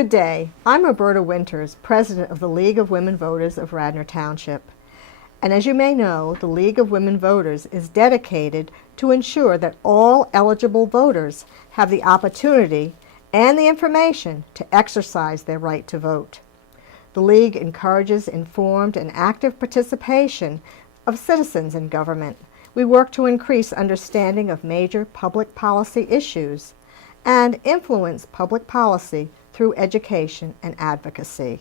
Good day. I'm Roberta Winters, President of the League of Women Voters of Radnor Township. And as you may know, the League of Women Voters is dedicated to ensure that all eligible voters have the opportunity and the information to exercise their right to vote. The League encourages informed and active participation of citizens in government. We work to increase understanding of major public policy issues and influence public policy through education and advocacy.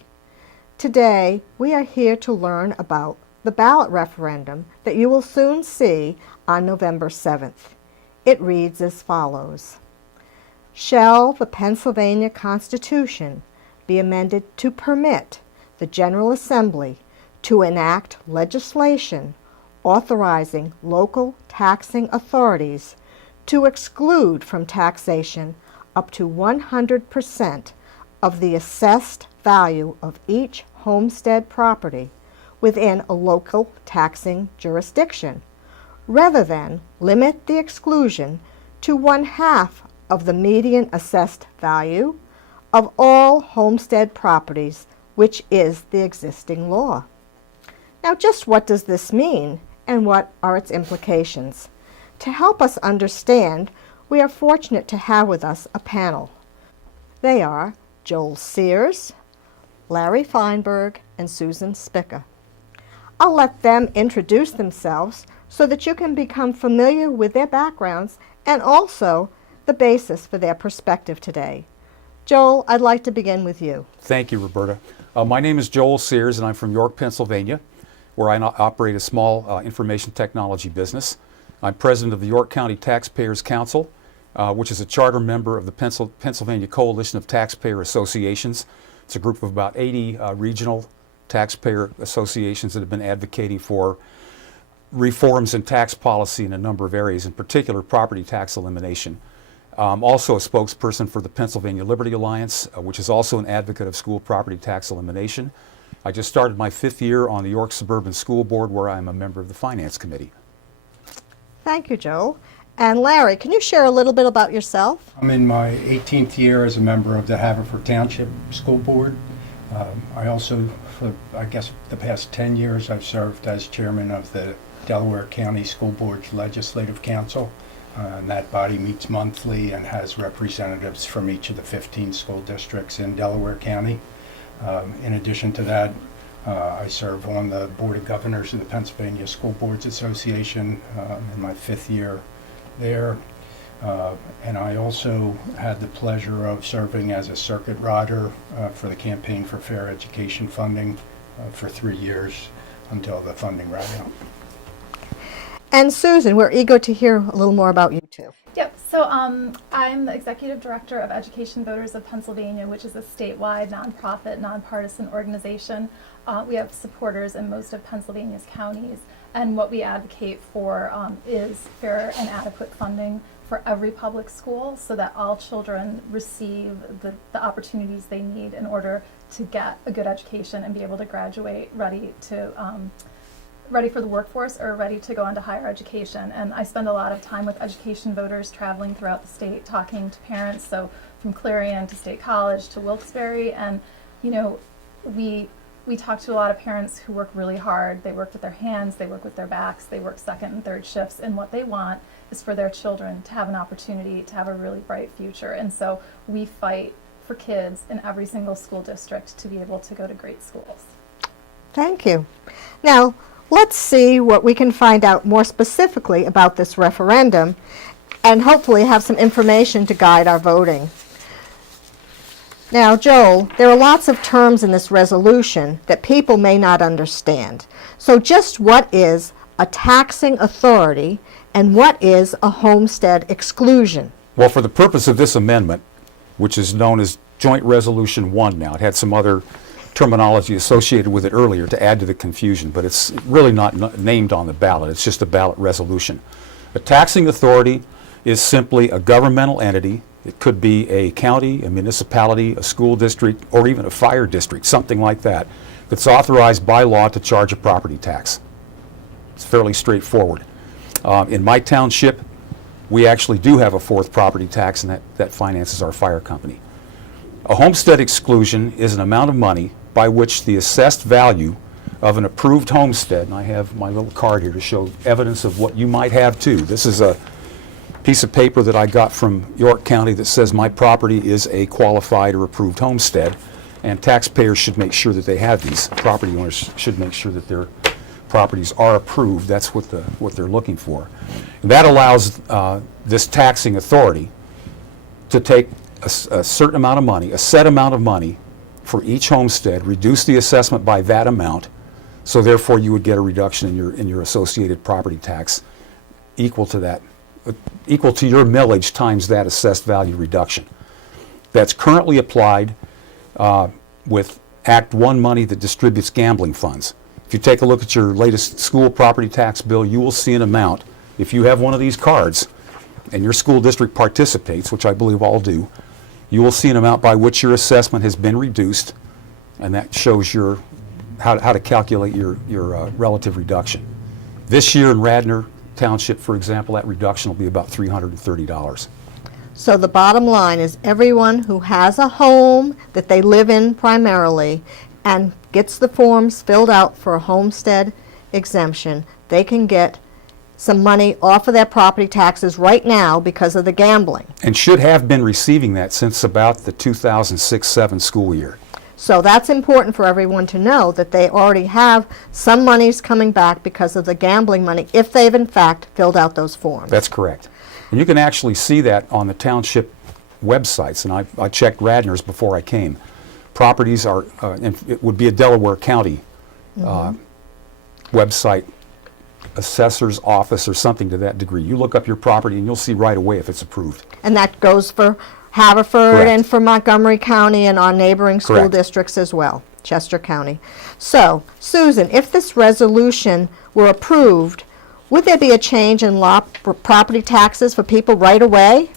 Today, we are here to learn about the ballot referendum that you will soon see on November 7th. It reads as follows. Shall the Pennsylvania Constitution be amended to permit the General Assembly to enact legislation authorizing local taxing authorities to exclude from taxation up to 100% of the assessed value of each homestead property within a local taxing jurisdiction, rather than limit the exclusion to 1/2 of the median assessed value of all homestead properties, which is the existing law. Now, just what does this mean, and what are its implications? To help us understand, we are fortunate to have with us a panel. They are Joel Sears, Larry Feinberg, and Susan Spica. I'll let them introduce themselves so that you can become familiar with their backgrounds and also the basis for their perspective today. Joel, I'd like to begin with you. Thank you, Roberta. My name is Joel Sears, and I'm from York, Pennsylvania, where I operate a small information technology business. I'm president of the York County Taxpayers Council, which is a charter member of the Pennsylvania Coalition of Taxpayer Associations. It's a group of about 80 regional taxpayer associations that have been advocating for reforms in tax policy in a number of areas, in particular property tax elimination. I'm also a spokesperson for the Pennsylvania Liberty Alliance, which is also an advocate of school property tax elimination. I just started my 5th year on the York Suburban School Board, where I'm a member of the Finance Committee. Thank you, Joel. And Larry, can you share a little bit about yourself? I'm in my 18th year as a member of the Haverford Township School Board. I also, for I guess the past 10 years, I've served as chairman of the Delaware County School Board's Legislative Council. And that body meets monthly and has representatives from each of the 15 school districts in Delaware County. In addition to that, I serve on the Board of Governors of the Pennsylvania School Boards Association in my 5th year there. And I also had the pleasure of serving as a circuit rider for the Campaign for Fair Education funding for 3 years until the funding ran out. And Susan, we're eager to hear a little more about you too. Yep, so I'm the Executive Director of Education Voters of Pennsylvania, which is a statewide nonprofit, nonpartisan organization. We have supporters in most of Pennsylvania's counties, and what we advocate for is fair and adequate funding for every public school so that all children receive the opportunities they need in order to get a good education and be able to graduate ready for the workforce or ready to go into higher education. And I spend a lot of time with education voters traveling throughout the state, talking to parents, so from Clarion to State College to Wilkes-Barre. And you know, we talk to a lot of parents who work really hard. They work with their hands, they work with their backs, they work 2nd and 3rd shifts, and what they want is for their children to have an opportunity to have a really bright future. And so we fight for kids in every single school district to be able to go to great schools. Thank you. Now, let's see what we can find out more specifically about this referendum and hopefully have some information to guide our voting. Now, Joel, there are lots of terms in this resolution that people may not understand. So just what is a taxing authority and what is a homestead exclusion? Well, for the purpose of this amendment, which is known as Joint Resolution 1 now, it had some other terminology associated with it earlier to add to the confusion, but it's really not named on the ballot. It's just a ballot resolution. A taxing authority is simply a governmental entity. It could be a county, a municipality, a school district, or even a fire district, something like that, that's authorized by law to charge a property tax. It's fairly straightforward. In my township, we actually do have a 4th property tax, and that finances our fire company. A homestead exclusion is an amount of money by which the assessed value of an approved homestead, and I have my little card here to show evidence of what you might have too. This is a piece of paper that I got from York County that says my property is a qualified or approved homestead, and taxpayers should make sure that they have these. Property owners should make sure that their properties are approved. That's what they're looking for. And that allows this taxing authority to take a certain amount of money, a set amount of money for each homestead, reduce the assessment by that amount, so therefore you would get a reduction in your associated property tax equal to that, equal to your millage times that assessed value reduction. That's currently applied with Act 1 money that distributes gambling funds. If you take a look at your latest school property tax bill, you will see an amount. If you have one of these cards and your school district participates, which I believe all do, you will see an amount by which your assessment has been reduced, and that shows your how to calculate your relative reduction. This year in Radnor Township, for example, that reduction will be about $330. So the bottom line is everyone who has a home that they live in primarily and gets the forms filled out for a homestead exemption, they can get some money off of their property taxes right now because of the gambling. And should have been receiving that since about the 2006-07 school year. So that's important for everyone to know, that they already have some monies coming back because of the gambling money, if they've in fact filled out those forms. That's correct. And you can actually see that on the township websites, and I checked Radnor's before I came. Properties are, and it would be a Delaware County website, assessor's office or something to that degree. You look up your property and you'll see right away if it's approved. And that goes for Haverford Correct. and for Montgomery County and our neighboring school Correct. districts as well, Chester County. So, Susan, if this resolution were approved, would there be a change in property taxes for people right away?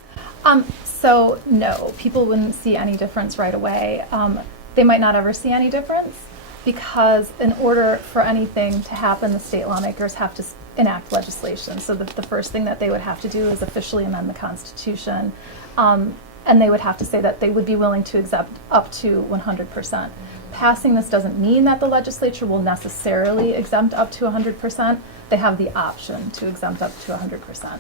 So no, people wouldn't see any difference right away. They might not ever see any difference because in order for anything to happen, the state lawmakers have to enact legislation. So the first thing that they would have to do is officially amend the Constitution. And they would have to say that they would be willing to exempt up to 100%. Passing this doesn't mean that the legislature will necessarily exempt up to 100%. They have the option to exempt up to 100%.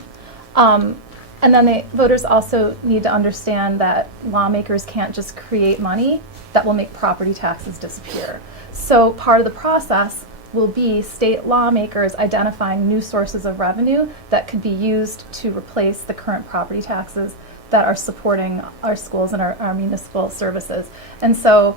And then the voters also need to understand that lawmakers can't just create money that will make property taxes disappear. So part of the process will be state lawmakers identifying new sources of revenue that could be used to replace the current property taxes that are supporting our schools and our municipal services. And so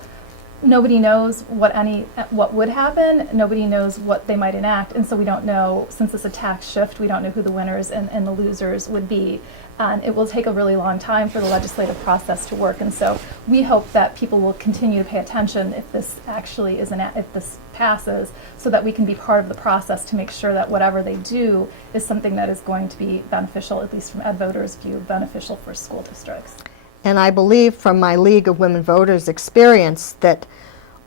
nobody knows what would happen, nobody knows what they might enact, and so we don't know, since it's a tax shift, we don't know who the winners and the losers would be. And it will take a really long time for the legislative process to work, and so we hope that people will continue to pay attention if this actually is if this passes, so that we can be part of the process to make sure that whatever they do is something that is going to be beneficial, at least from Ed Voters' view, beneficial for school districts. And I believe from my League of Women Voters experience that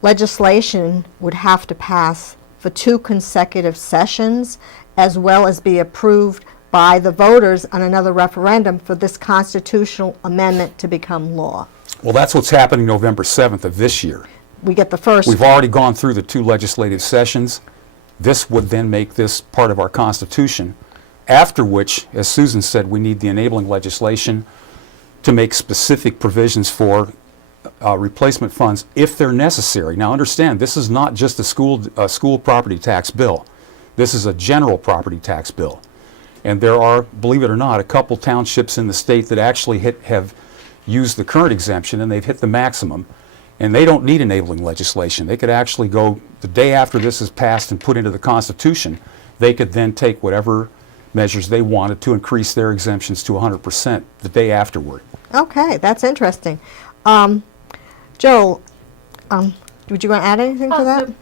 legislation would have to pass for 2 consecutive sessions, as well as be approved by the voters on another referendum for this constitutional amendment to become law. Well, that's what's happening November 7th of this year. We get the first. We've already gone through the 2 legislative sessions. This would then make this part of our Constitution, after which, as Susan said, we need the enabling legislation to make specific provisions for replacement funds if they're necessary. Now understand, this is not just a school property tax bill. This is a general property tax bill. And there are, believe it or not, a couple townships in the state that actually have used the current exemption and they've hit the maximum. And they don't need enabling legislation. They could actually go, the day after this is passed and put into the Constitution, they could then take whatever measures they wanted to increase their exemptions to 100% the day afterward. Okay, that's interesting. Joel, would you want to add anything to that?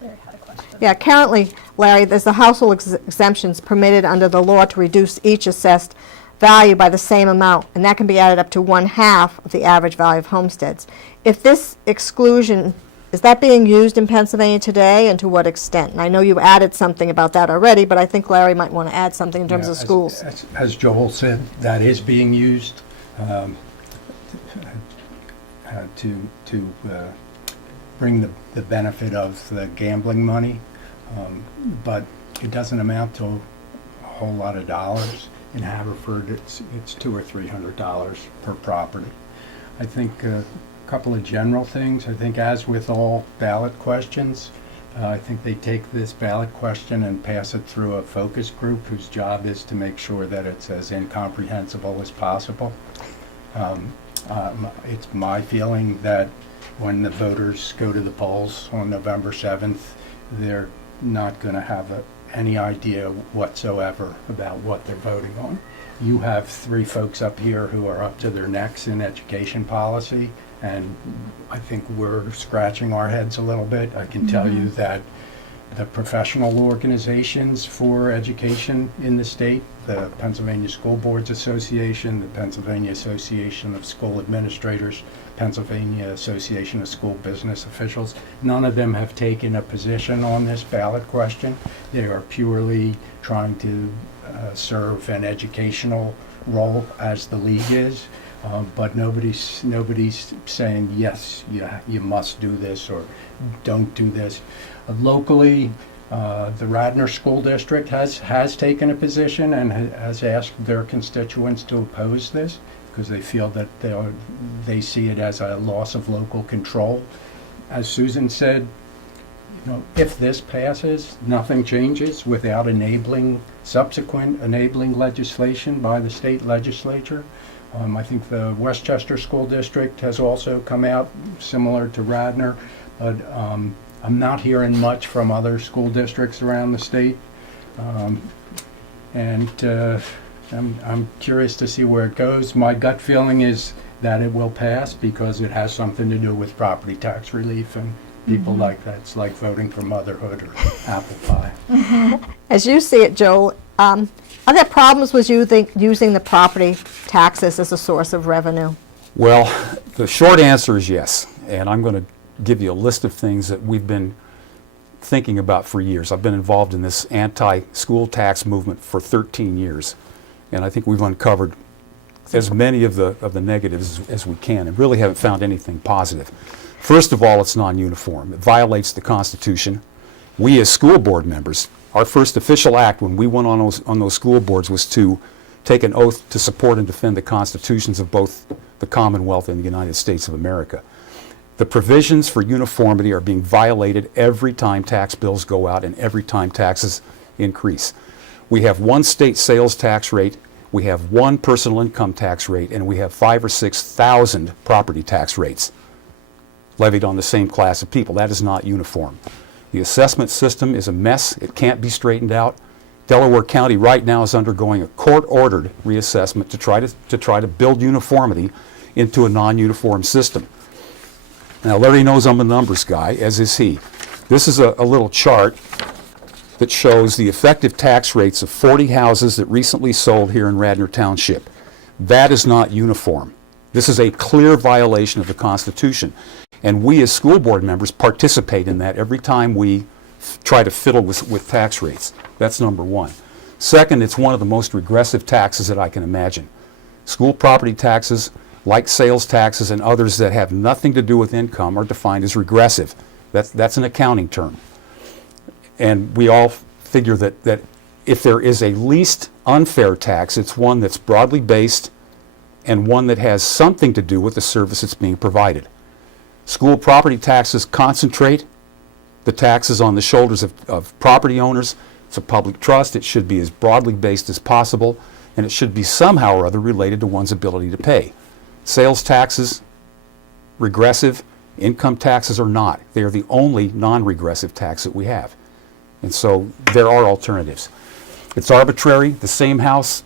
Larry had a question. Yeah, currently, Larry, there's the household exemptions permitted under the law to reduce each assessed value by the same amount, and that can be added up to 1/2 of the average value of homesteads. If this exclusion, is that being used in Pennsylvania today, and to what extent? And I know you added something about that already, but I think Larry might want to add something in terms Yeah, of schools. As Joel said, that is being used. to bring the benefit of the gambling money, but it doesn't amount to a whole lot of dollars. In Haverford, it's $200 or $300 per property. I think a couple of general things. I think, as with all ballot questions, I think they take this ballot question and pass it through a focus group whose job is to make sure that it's as incomprehensible as possible. It's my feeling that when the voters go to the polls on November 7th, they're not going to have any idea whatsoever about what they're voting on. You have three folks up here who are up to their necks in education policy, and I think we're scratching our heads a little bit. I can tell you that the professional organizations for education in the state, the Pennsylvania School Boards Association, the Pennsylvania Association of School Administrators, Pennsylvania Association of School Business Officials, none of them have taken a position on this ballot question. They are purely trying to serve an educational role, as the league is, but nobody's saying, yes, you must do this or don't do this. Locally, the Radnor School District has taken a position and has asked their constituents to oppose this because they feel that they see it as a loss of local control. As Susan said, if this passes, nothing changes without subsequent enabling legislation by the state legislature. I think the Westchester School District has also come out similar to Radnor, but I'm not hearing much from other school districts around the state, and I'm curious to see where it goes. My gut feeling is that it will pass because it has something to do with property tax relief and people like that. It's like voting for motherhood or apple pie. As you see it, Joel, are there problems with you using the property taxes as a source of revenue? Well, the short answer is yes, and I'm going to give you a list of things that we've been thinking about for years. I've been involved in this anti-school tax movement for 13 years, and I think we've uncovered as many of the negatives as we can and really haven't found anything positive. First of all, it's non-uniform. It violates the Constitution. We as school board members, our first official act when we went on those school boards was to take an oath to support and defend the constitutions of both the Commonwealth and the United States of America. The provisions for uniformity are being violated every time tax bills go out and every time taxes increase. We have one state sales tax rate, we have one personal income tax rate, and we have 5,000 or 6,000 property tax rates levied on the same class of people. That is not uniform. The assessment system is a mess. It can't be straightened out. Delaware County right now is undergoing a court-ordered reassessment to try to build uniformity into a non-uniform system. Now, Larry knows I'm a numbers guy, as is he. This is a little chart that shows the effective tax rates of 40 houses that recently sold here in Radnor Township. That is not uniform. This is a clear violation of the Constitution. And we as school board members participate in that every time we try to fiddle with tax rates. That's number one. Second, it's one of the most regressive taxes that I can imagine. School property taxes, like sales taxes and others that have nothing to do with income, are defined as regressive. That's an accounting term. And we all figure that if there is a least unfair tax, it's one that's broadly based and one that has something to do with the service that's being provided. School property taxes concentrate the taxes on the shoulders of property owners. It's a public trust. It should be as broadly based as possible, and it should be somehow or other related to one's ability to pay. Sales taxes, regressive. Income taxes are not. They are the only non-regressive tax that we have. And so there are alternatives. It's arbitrary. The same house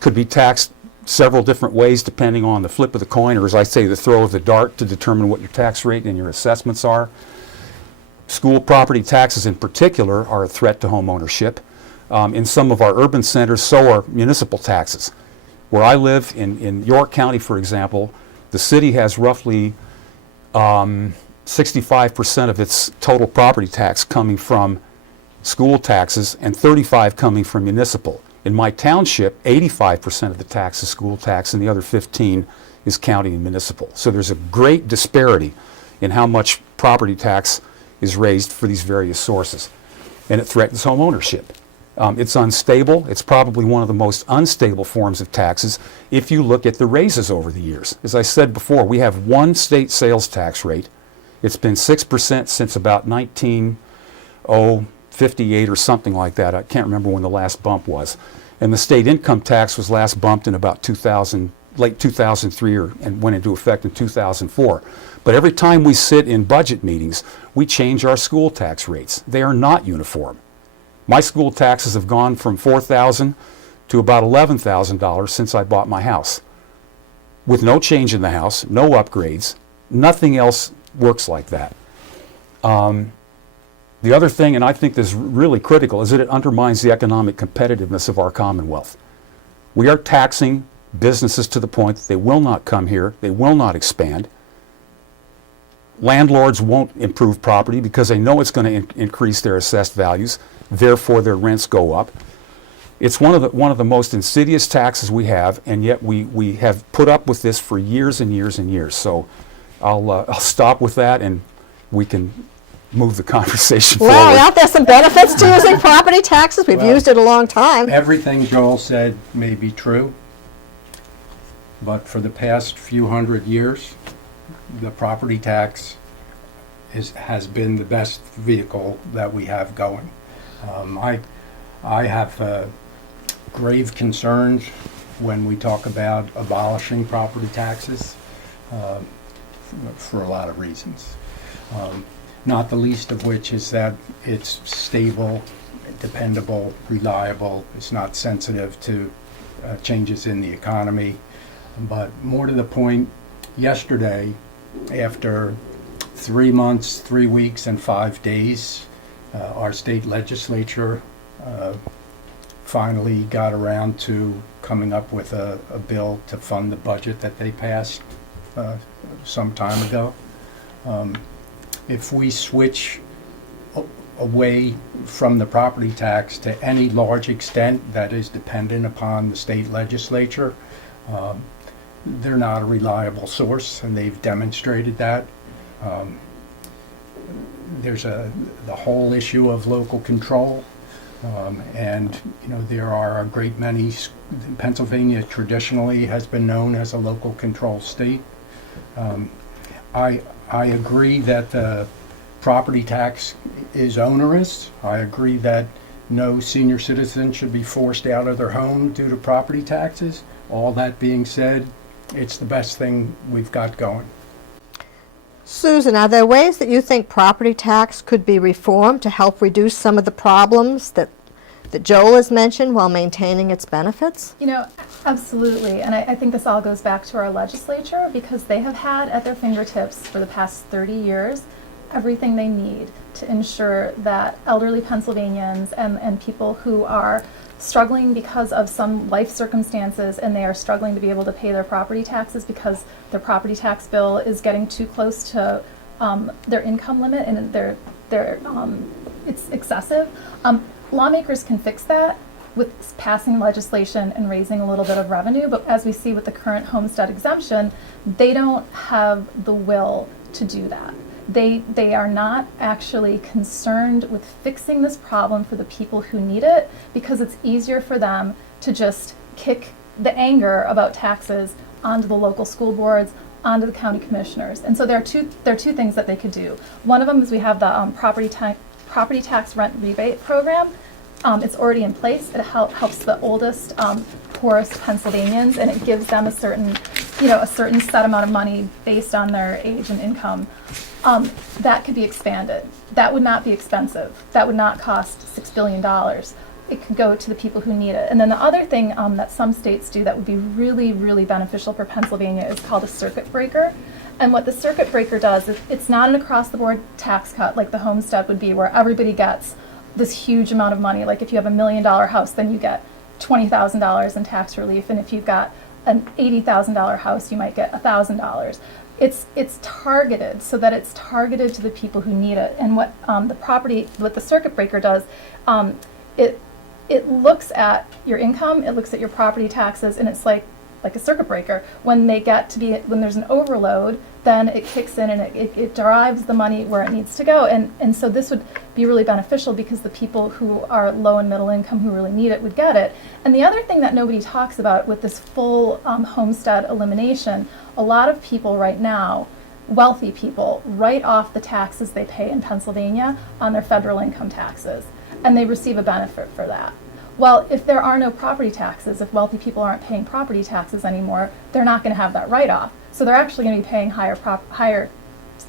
could be taxed several different ways depending on the flip of the coin, or as I say, the throw of the dart, to determine what your tax rate and your assessments are. School property taxes in particular are a threat to home ownership. In some of our urban centers, so are municipal taxes. Where I live in York County, for example, the city has roughly 65% of its total property tax coming from school taxes and 35% coming from municipal. In my township, 85% of the tax is school tax and the other 15% is county and municipal. So there's a great disparity in how much property tax is raised for these various sources. And it threatens home ownership. It's unstable. It's probably one of the most unstable forms of taxes if you look at the raises over the years. As I said before, we have one state sales tax rate. It's been 6% since about 1958 or something like that. I can't remember when the last bump was. And the state income tax was last bumped in about 2000, late 2003 and went into effect in 2004. But every time we sit in budget meetings, we change our school tax rates. They are not uniform. My school taxes have gone from $4,000 to about $11,000 since I bought my house. With no change in the house, no upgrades, nothing else works like that. The other thing, and I think this is really critical, is that it undermines the economic competitiveness of our Commonwealth. We are taxing businesses to the point that they will not come here, they will not expand. Landlords won't improve property because they know it's going to increase their assessed values, therefore their rents go up. It's one of the most insidious taxes we have, and yet we have put up with this for years and years and years. So I'll stop with that, and we can move the conversation Well, forward. aren't there some benefits to using property taxes? We've Well, used it a long time. Everything Joel said may be true, but for the past few hundred years, the property tax has been the best vehicle that we have going. I have grave concerns when we talk about abolishing property taxes for a lot of reasons. Not the least of which is that it's stable, dependable, reliable. It's not sensitive to changes in the economy. But more to the point, yesterday, after 3 months, 3 weeks, and 5 days, our state legislature finally got around to coming up with a bill to fund the budget that they passed some time ago. If we switch away from the property tax to any large extent that is dependent upon the state legislature, they're not a reliable source, and they've demonstrated that. There's the whole issue of local control, and there are a great many. Pennsylvania traditionally has been known as a local control state. I agree that the property tax is onerous. I agree that no senior citizen should be forced out of their home due to property taxes. All that being said, it's the best thing we've got going. Susan, are there ways that you think property tax could be reformed to help reduce some of the problems that Joel has mentioned while maintaining its benefits? Absolutely. And I think this all goes back to our legislature, because they have had at their fingertips for the past 30 years everything they need to ensure that elderly Pennsylvanians and people who are struggling because of some life circumstances, and they are struggling to be able to pay their property taxes because their property tax bill is getting too close to their income limit, and it's excessive. Lawmakers can fix that with passing legislation and raising a little bit of revenue, but as we see with the current homestead exemption, they don't have the will to do that. They are not actually concerned with fixing this problem for the people who need it, because it's easier for them to just kick the anger about taxes onto the local school boards, onto the county commissioners. And so there are two things that they could do. One of them is we have the property tax rent rebate program. It's already in place. It helps the oldest, poorest Pennsylvanians, and it gives them a certain set amount of money based on their age and income. That could be expanded. That would not be expensive. That would not cost $6 billion. It could go to the people who need it. And then the other thing that some states do that would be really, really beneficial for Pennsylvania is called a circuit breaker. And what the circuit breaker does is it's not an across-the-board tax cut like the homestead would be, where everybody gets this huge amount of money. Like if you have $1 million house, then you get $20,000 in tax relief. And if you've got an $80,000 house, you might get $1,000. It's targeted so that it's targeted to the people who need it. And what the circuit breaker does, it looks at your income, it looks at your property taxes, and it's like like a circuit breaker. When there's an overload, then it kicks in and it drives the money where it needs to go. And so this would be really beneficial because the people who are low and middle income who really need it would get it. And the other thing that nobody talks about with this full homestead elimination, a lot of people right now, wealthy people, write off the taxes they pay in Pennsylvania on their federal income taxes, and they receive a benefit for that. Well, if there are no property taxes, if wealthy people aren't paying property taxes anymore, they're not going to have that write-off. So they're actually going to be paying higher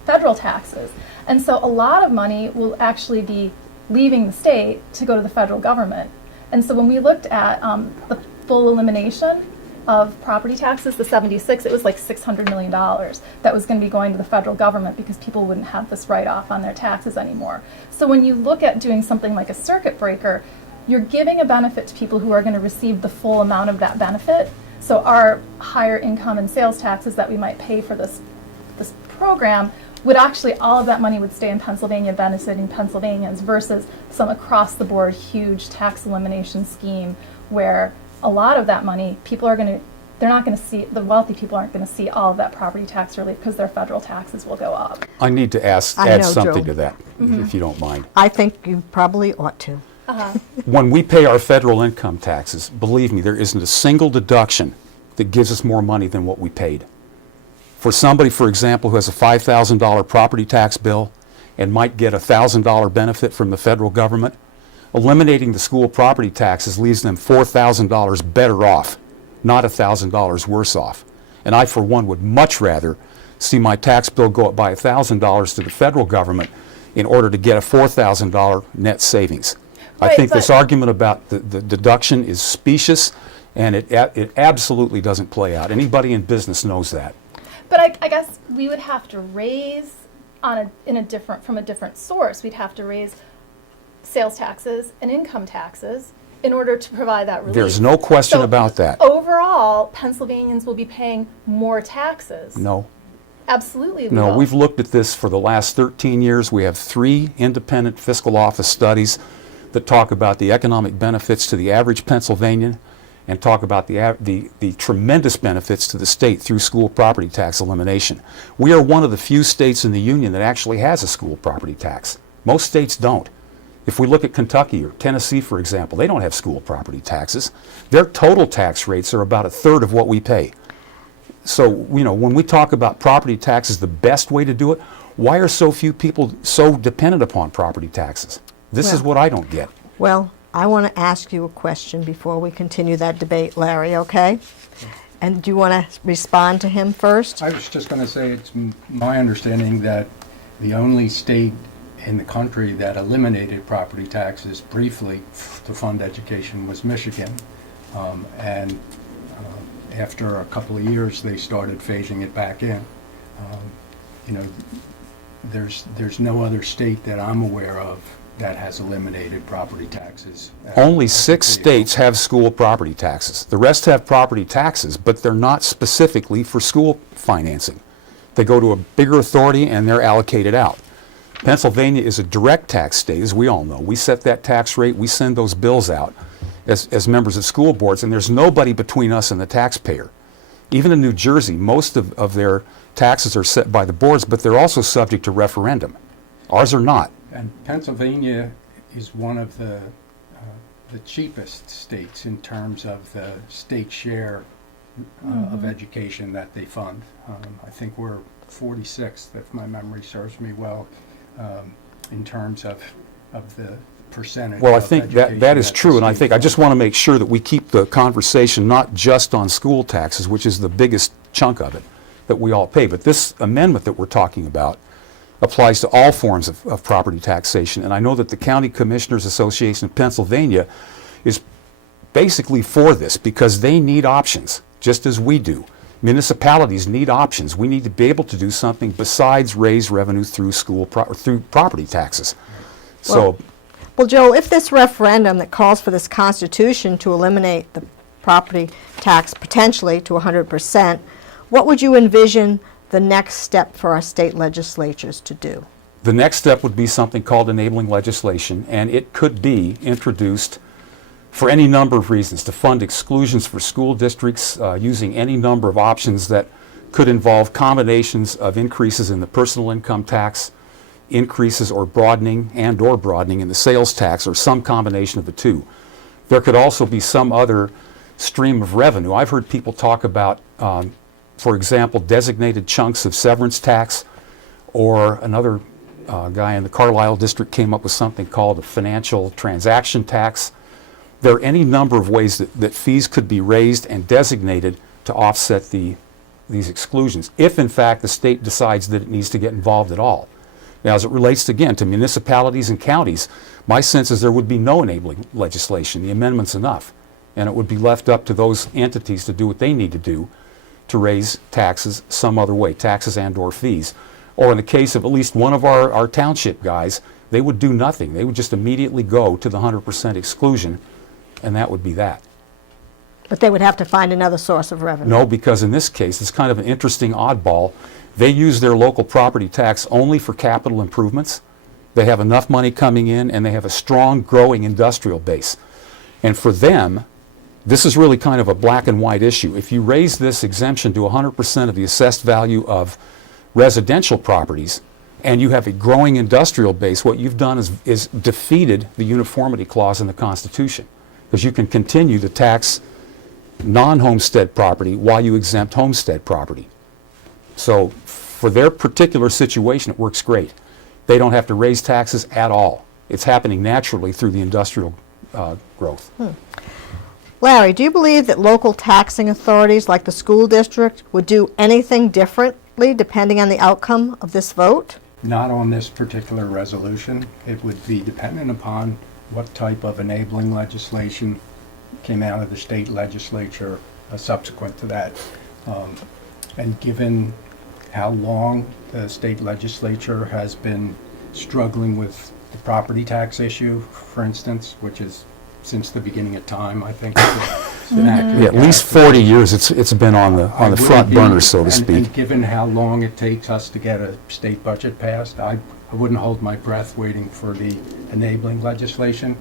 federal taxes. And so a lot of money will actually be leaving the state to go to the federal government. And so when we looked at the full elimination of property taxes, the 76, it was like $600 million that was going to be going to the federal government because people wouldn't have this write-off on their taxes anymore. So when you look at doing something like a circuit breaker, you're giving a benefit to people who are going to receive the full amount of that benefit. So our higher income and sales taxes that we might pay for this program would actually, all of that money would stay in Pennsylvania, benefiting Pennsylvanians, versus some across the board huge tax elimination scheme where a lot of that money, they're not going to see, the wealthy people aren't going to see all of that property tax relief because their federal taxes will go up. I need to add know, something Joe. to that, if you don't mind. I think you probably ought to. When we pay our federal income taxes, believe me, there isn't a single deduction that gives us more money than what we paid. For somebody, for example, who has a $5,000 property tax bill and might get a $1,000 benefit from the federal government, eliminating the school property taxes leaves them $4,000 better off, not $1,000 worse off. And I, for one, would much rather see my tax bill go up by $1,000 to the federal government in order to get a $4,000 net savings. I Right, think this but- argument about the deduction is specious, and it absolutely doesn't play out. Anybody in business knows that. But I guess we would have to raise from a different source. We'd have to raise sales taxes and income taxes in order to provide that relief. There's no question So about that. Overall, Pennsylvanians will be paying more taxes. No. Absolutely. we No, will. we've looked at this for the last 13 years. We have 3 independent fiscal office studies that talk about the economic benefits to the average Pennsylvanian and talk about the tremendous benefits to the state through school property tax elimination. We are one of the few states in the union that actually has a school property tax. Most states don't. If we look at Kentucky or Tennessee, for example, they don't have school property taxes. Their total tax rates are about 1/3 of what we pay. So, when we talk about property taxes, the best way to do it, why are so few people so dependent upon property taxes? This is Well- what I don't get. Well, I want to ask you a question before we continue that debate, Larry, okay? And do you want to respond to him first? I was just going to say, it's my understanding that the only state in the country that eliminated property taxes briefly to fund education was Michigan. And after a couple of years, they started phasing it back in. There's no other state that I'm aware of that has eliminated property taxes. Only 6 states have school property taxes. The rest have property taxes, but they're not specifically for school financing. They go to a bigger authority and they're allocated out. Pennsylvania is a direct tax state, as we all know. We set that tax rate, we send those bills out as members of school boards, and there's nobody between us and the taxpayer. Even in New Jersey, most of their taxes are set by the boards, but they're also subject to referendum. Ours are not. And Pennsylvania is one of the cheapest states in terms of the state share of education that they fund. I think we're 46th, if my memory serves me well, in terms of the percentage. Well, I of think that education is the true, and I state just want to make sure that we keep the conversation not just on school taxes, which is the biggest chunk of it that we all pay, but this amendment that we're talking about applies to all forms of property taxation. And I know that the County Commissioners Association of Pennsylvania is basically for this because they need options, just as we do. Municipalities need options. We need to be able to do something besides raise revenue through through property taxes. So, Well, Joel, if this referendum that calls for this Constitution to eliminate the property tax potentially to 100%, what would you envision the next step for our state legislatures to do? the next step would be something called enabling legislation, and it could be introduced for any number of reasons, to fund exclusions for school districts using any number of options that could involve combinations of increases in the personal income tax, increases or broadening in the sales tax, or some combination of the two. There could also be some other stream of revenue. I've heard people talk about, for example, designated chunks of severance tax, or another guy in the Carlisle district came up with something called a financial transaction tax. There are any number of ways that fees could be raised and designated to offset these exclusions, if in fact the state decides that it needs to get involved at all. Now, as it relates, again, to municipalities and counties, my sense is there would be no enabling legislation. The amendment's enough, and it would be left up to those entities to do what they need to do to raise taxes some other way, taxes and or fees. Or in the case of at least one of our township guys, they would do nothing. They would just immediately go to the 100% exclusion, and that would be that. But they would have to find another source of revenue. No, because in this case, it's kind of an interesting oddball. They use their local property tax only for capital improvements. They have enough money coming in, and they have a strong, growing industrial base. And for them, this is really kind of a black and white issue. If you raise this exemption to 100% of the assessed value of residential properties, and you have a growing industrial base, what you've done is defeated the uniformity clause in the Constitution, because you can continue to tax non-homestead property while you exempt homestead property. So for their particular situation, it works great. They don't have to raise taxes at all. It's happening naturally through the industrial growth. Larry, do you believe that local taxing authorities like the school district would do anything differently depending on the outcome of this vote? Not on this particular resolution. It would be dependent upon what type of enabling legislation came out of the state legislature subsequent to that. And given how long the state legislature has been struggling with the property tax issue, for instance, which is since the beginning of time, I think it's an accurate Yeah, at least guess. 40 years it's been on the front burner, so to speak. And given how long it takes us to get a state budget passed, I wouldn't hold my breath waiting for the enabling legislation.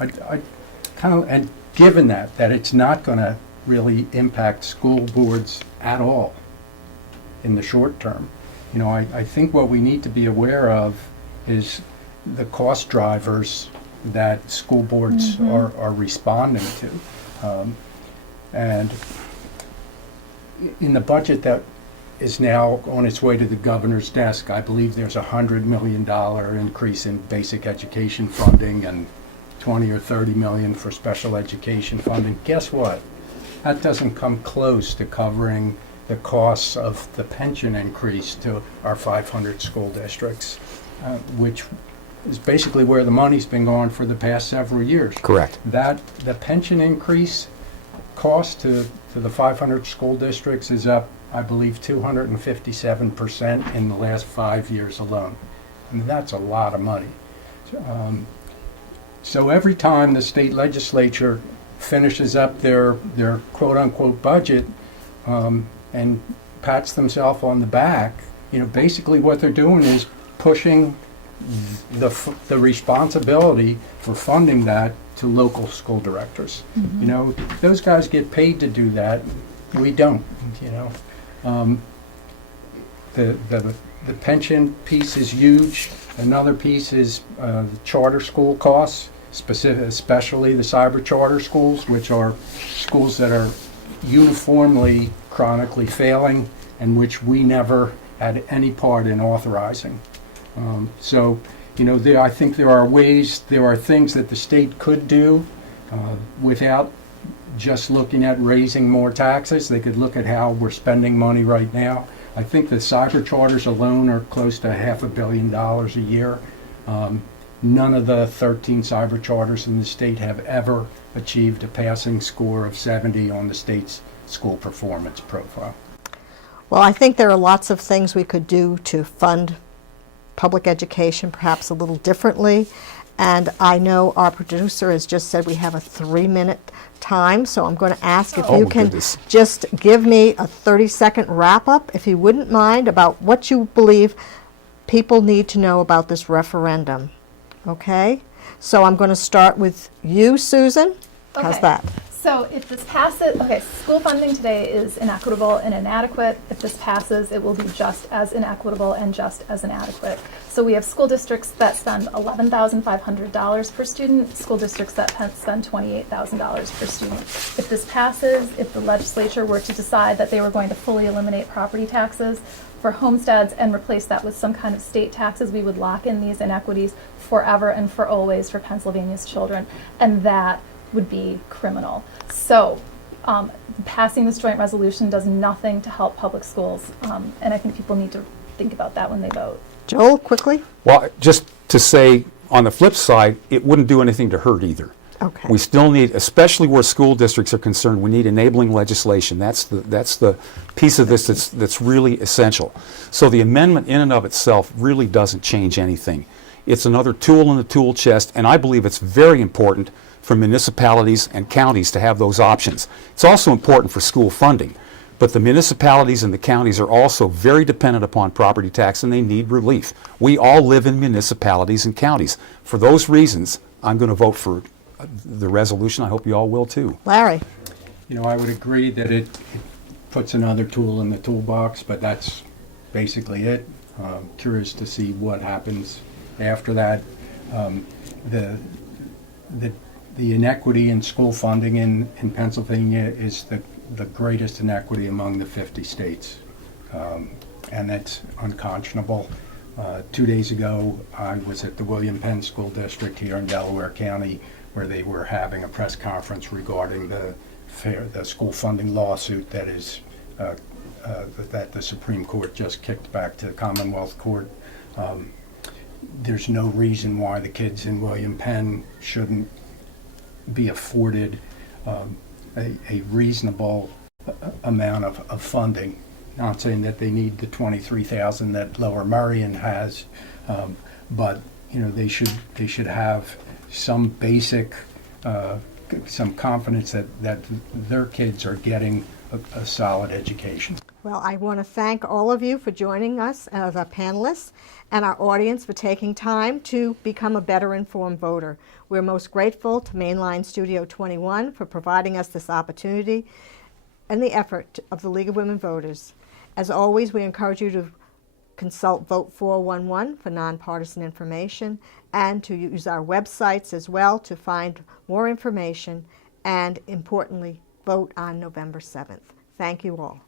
I kind of, and given that it's not going to really impact school boards at all in the short term, I think what we need to be aware of is the cost drivers that school boards are responding to. And in the budget that is now on its way to the governor's desk, I believe there's a $100 million increase in basic education funding and 20 or 30 million for special education funding. Guess what? That doesn't come close to covering the costs of the pension increase to our 500 school districts, which is basically where the money's been going for the past several years. Correct. That the pension increase cost to the 500 school districts is up, I believe, 257% in the last 5 years alone. I mean, that's a lot of money. So every time the state legislature finishes up their quote-unquote budget and pats themselves on the back, basically what they're doing is pushing the responsibility for funding that to local school directors. Those guys get paid to do that. We don't. The pension piece is huge. Another piece is the charter school costs, especially the cyber charter schools, which are schools that are uniformly chronically failing and which we never had any part in authorizing. I think there are things that the state could do without just looking at raising more taxes. They could look at how we're spending money right now. I think the cyber charters alone are close to $500 million a year. None of the 13 cyber charters in the state have ever achieved a passing score of 70 on the state's school performance profile. Well, I think there are lots of things we could do to fund public education perhaps a little differently. And I know our producer has just said we have a 3-minute time, so I'm going to ask if you can just give me a 30-second wrap-up, if you wouldn't mind, about what you believe people need to know about this referendum. Okay? So I'm going to start with you, Susan. How's Okay. that? So if this passes, okay, school funding today is inequitable and inadequate. If this passes, it will be just as inequitable and just as inadequate. So we have school districts that spend $11,500 per student, school districts that spend $28,000 per student. If this passes, if the legislature were to decide that they were going to fully eliminate property taxes for homesteads and replace that with some kind of state taxes, we would lock in these inequities forever and for always for Pennsylvania's children. And that would be criminal. So passing this joint resolution does nothing to help public schools, and I think people need to think about that when they vote. Joel, quickly? Well, just to say, on the flip side, it wouldn't do anything to hurt either. Okay. We still need, especially where school districts are concerned, we need enabling legislation. That's the piece of this that's really essential. So the amendment in and of itself really doesn't change anything. It's another tool in the tool chest, and I believe it's very important for municipalities and counties to have those options. It's also important for school funding, but the municipalities and the counties are also very dependent upon property tax, and they need relief. We all live in municipalities and counties. For those reasons, I'm going to vote for the resolution. I hope you all will too. Larry? You know, I would agree that it puts another tool in the toolbox, but that's basically it. Curious to see what happens after that. The inequity in school funding in Pennsylvania is the greatest inequity among the 50 states. And that's unconscionable. 2 days ago, I was at the William Penn School District here in Delaware County, where they were having a press conference regarding the school funding lawsuit that is that the Supreme Court just kicked back to the Commonwealth Court. There's no reason why the kids in William Penn shouldn't be afforded a reasonable amount of funding. Not saying that they need the $23,000 that Lower Merion has, but you know they should have some basic some confidence that their kids are getting a solid education. Well, I want to thank all of you for joining us as our panelists and our audience for taking time to become a better informed voter. We're most grateful to Mainline Studio 21 for providing us this opportunity and the effort of the League of Women Voters. As always, we encourage you to consult Vote 411 for nonpartisan information and to use our websites as well to find more information and, importantly, vote on November 7th. Thank you all.